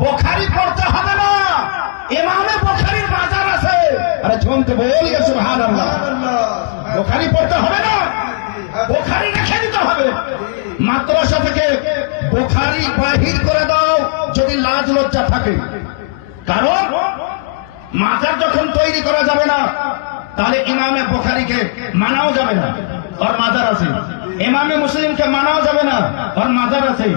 বুখারী পড়তে হবে না, ইমামে বুখারীর মাজার আছে। আরে শুনতে বলি সুবহানাল্লাহ। বুখারী পড়তে হবে না, বুখারী রেখে দিতে হবে। মাদ্রাসা থেকে বুখারী বাহির করে দাও যদি লাজ লজ্জা থাকে। কারণ মাজার যখন তৈরি করা যাবে না, তাহলে ইমামে বুখারীকে মানাও যাবে না, ওর মাজার আছে। ইমামে মুসলিমকে মানাও যাবে না, ওর মাজার আছে।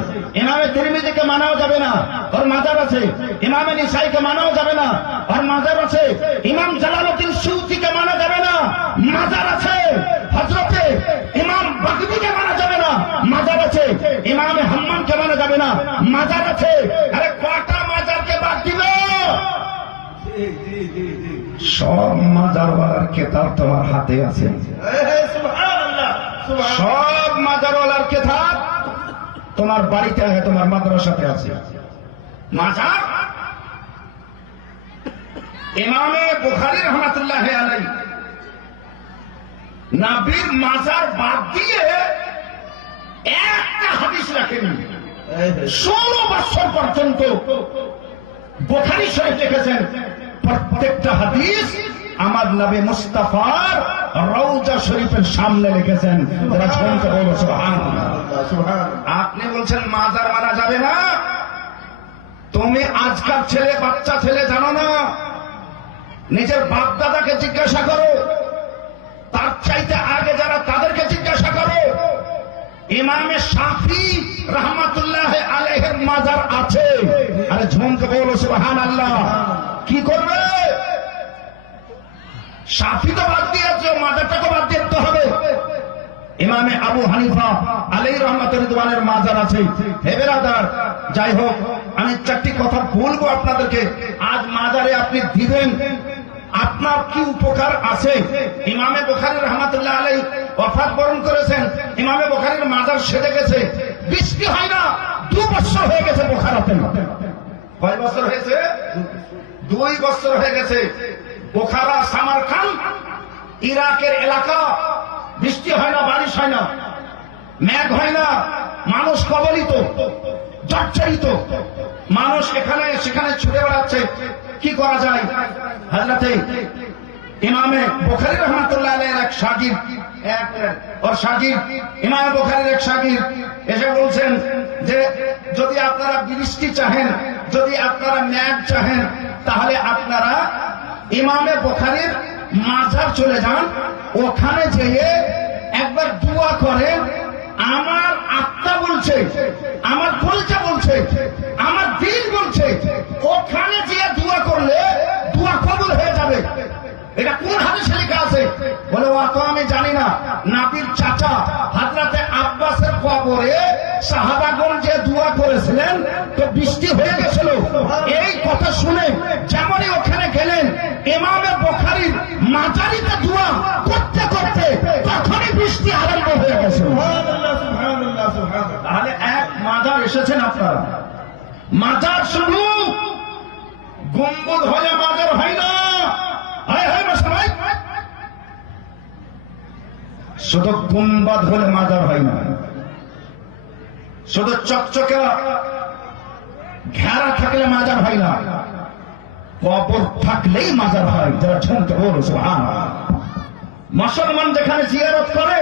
ইমামে তিরমিজিকে মানাও যাবে না, ওর মাজার আছে। ইমামে নিসাইকে মানাও যাবে না, ওর মাজার আছে। ইমাম জালালউদ্দিন সুয়ুতিকে মানা যাবে না, মাজার আছে। হযরতে ইমাম বাগবিকে মানা যাবে না, মাজার আছে। ইমামে হাম্মামকে মানা যাবে না, মাজার আছে। আরে কয়টা মাজারকে বাদ দিল? সব মাজারওয়ালার কেতাব তোমার হাতে আছে। সব মাজারওয়ালার কেতাব তোমার বাড়িতে আছে, তোমার মাদ্রাসাতে আছে। মাজার ইমামে বুখারী রাহমাতুল্লাহ আলাইহি নবীর মাজার বাদ দিয়ে একটা হাদিস রাখেনি। 16 বছর পর্যন্ত বুখারী শরীফ লিখেছেন, প্রত্যেকটা হাদিস আমার নবী মুস্তাফার রওজা শরীফের সামনে লিখেছেন। সুবহানাল্লাহ। আপনি বলছেন মাজার মানা যাবে না? তুমি আজকাল ছেলে, বাচ্চা ছেলে জানো না? নিজের বাপ দাদাকে জিজ্ঞাসা করো, তার চাইতে আগে যারা তাদেরকে জিজ্ঞাসা করো। ইমামে শাফি রাহমাতুল্লাহ আলাইহির মাজার আছে। আরে ঝুমকে বলো সুবহানাল্লাহ। কি করবে? শাফি তো বাদ দিয়েছে, মাজারটাকে বাদ দিতে হবে। ইমামে আবু হানিফা আলাইহি রাহমাতুল্লাহের মাজার আছে। হে বেরাদার, যাই হোক, আমি চারটি কথা বলবো আপনাদেরকে। আজ মাজারে আপনি দিবেন, আপনার কি উপকার আছে? ইমামে বুখারী রাহমাতুল্লাহ আলাইহি ওয়াফাত বরণ করেছেন, ইমামে বুখারীর মাজার সেজে গেছে, বৃষ্টি হয় না। 2 বছর হয়ে গেছে বুখারাতে। কয় বছর হয়েছে? 2 বছর হয়ে গেছে। বুখারা, সামারকান্দ, ইরাকের এলাকা, বৃষ্টি হয় না, বারিশ হয় না, মেঘ হয় না, মানুষ কবলিত, জর্জরিত, মানুষ এখানে সেখানে ছুটে বেড়াচ্ছে। কি করা যায়? হযরতে ইমামে বুখারী রাহমাতুল্লাহ আলাইহির এক শাগির্দ, ওর শাগির্দ ইমামে বুখারীর এক শাগির্দ এসে বলছেন যে যদি আপনারা বৃষ্টি চাহেন, যদি আপনারা মেঘ চাহেন, তাহলে আপনারা ইমামে বুখারীর মাজার চলে যান, ওখানে যেয়ে একবার দোয়া করেন। আমার আত্মা বলছে, আমার কলজা বলছে, আমার দিল বলছে, ওখানে যেয়ে দোয়া করলে দোয়া কবুল হয়ে যাবে। এটা কোন হাদিসে লেখা আছে? বলে ও তো আমি জানি না। নবীর চাচা হযরতে আব্বাসের কবরে সাহাবাগণ যে দোয়া করেছিলেন, তো বৃষ্টি হয়ে গেছিল। এই কথা শুনে যেমনই ওখানে গেলেন, ইমামে বুখারীর মাজারিতে দোয়া করতে করতে তখনই বৃষ্টি আরম্ভ হয়ে গেছে। তাহলে এক মাজার এসেছেন আপনারা। মাজার শুধু গম্বুজ হয়ে মাজার হয় না, শুধু গুম্বাদ হলে মাজার হয় না, শুধু চকচকে ঘেরা থাকলে মাজার হয় না, কবর থাকলেই মাজার হয়। যারা শুনতে বলো সুবহানাল্লাহ। মুসলমান যেখানে জিয়ারত করে,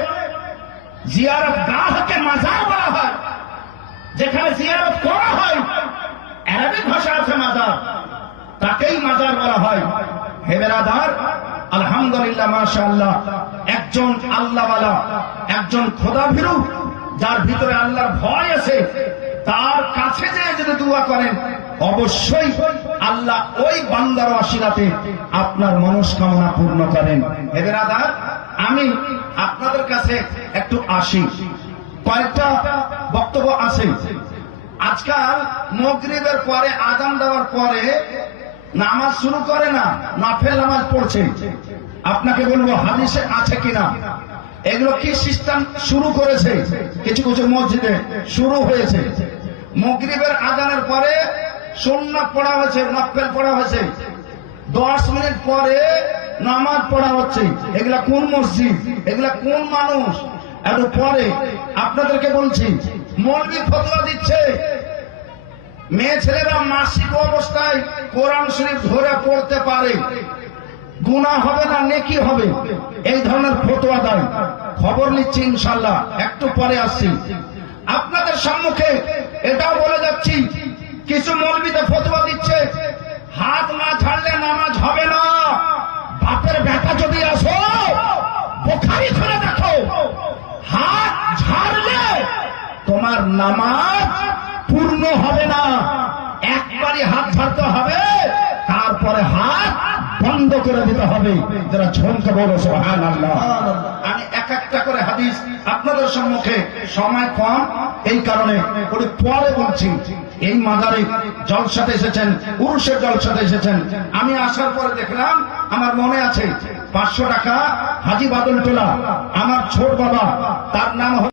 জিয়ারত গাহকে মাজার বলা হয়। যেখানে জিয়ারত করা হয়, আরবি ভাষা আছে মাজার, তাকেই মাজার বলা হয়। হে বেরাদার, আলহামদুলিল্লাহ, মাশাআল্লাহ, একজন আল্লাহওয়ালা, একজন খোদাভীরু, যার ভিতরে আল্লাহর ভয় আছে, তার কাছে যে যদি দোয়া করেন, অবশ্যই আল্লাহ ওই বান্দার ওয়াসিলাতে আপনার মনস্কামনা পূর্ণ করেন। হে বেরাদার, আমি আপনাদের কাছে একটু আসি। কয়েকটা বক্তব্য আছে। আজকাল মাগরিবের পরে, আযান দেওয়ার পরে নামাজ শুরু করে না, নফল নামাজ পড়ছে। আপনাকে বলবো হাদিসে আছে কিনা। এগুলো কি সিস্টেম শুরু করেছে? কিছু কিছু মসজিদে শুরু হয়েছে। মাগরিবের আযানের পরে সুন্নাত পড়া হয়েছে, নফল পড়া হয়েছে, 10 মিনিট পরে নামাজ পড়া হচ্ছে। এগুলা কোন মসজিদ? এগুলা কোন মানুষ? একটু পরে আপনাদেরকে বলছি, মৌলবি ফতোয়া দিচ্ছে মেয়ে ছেলেরা মাসিক অবস্থায় কোরআন শরীফ ধরে পড়তে পারে, গুনাহ হবে না নেকি হবে, এই ধরনের ফতোয়া দেয়। খবর নিচ্ছি ইনশাআল্লাহ, একটু পরে আসছি। আপনাদের সম্মুখে এটাও বলে যাচ্ছি, কিছু মৌলবীতে ফতোয়া দিচ্ছে হাত না ছাড়লে নামাজ হবে না। বাপের বেটা যদি আসো, বুখারী খুলে দেখো, হাত ঝাড়লে তোমার নামাজ পূর্ণ হবে না। একবারই হাত ঝাড়তে হবে, তারপরে হাত বন্ধ করে দিতে হবে। যারা ঝমকে বলো সুবহানাল্লাহ। আমি এক একটা করে হাদিস আপনাদের সম্মুখে, সময় কম এই কারণে ওই পরে বলছি। এই মাজারে জলসাতে এসেছেন, উরুসের জলসাতে এসেছেন। আমি আসার পরে দেখলাম, আমার মনে আছে 500 টাকা হাজি বাদল টোলা, আমার ছোট বাবা, তার নাম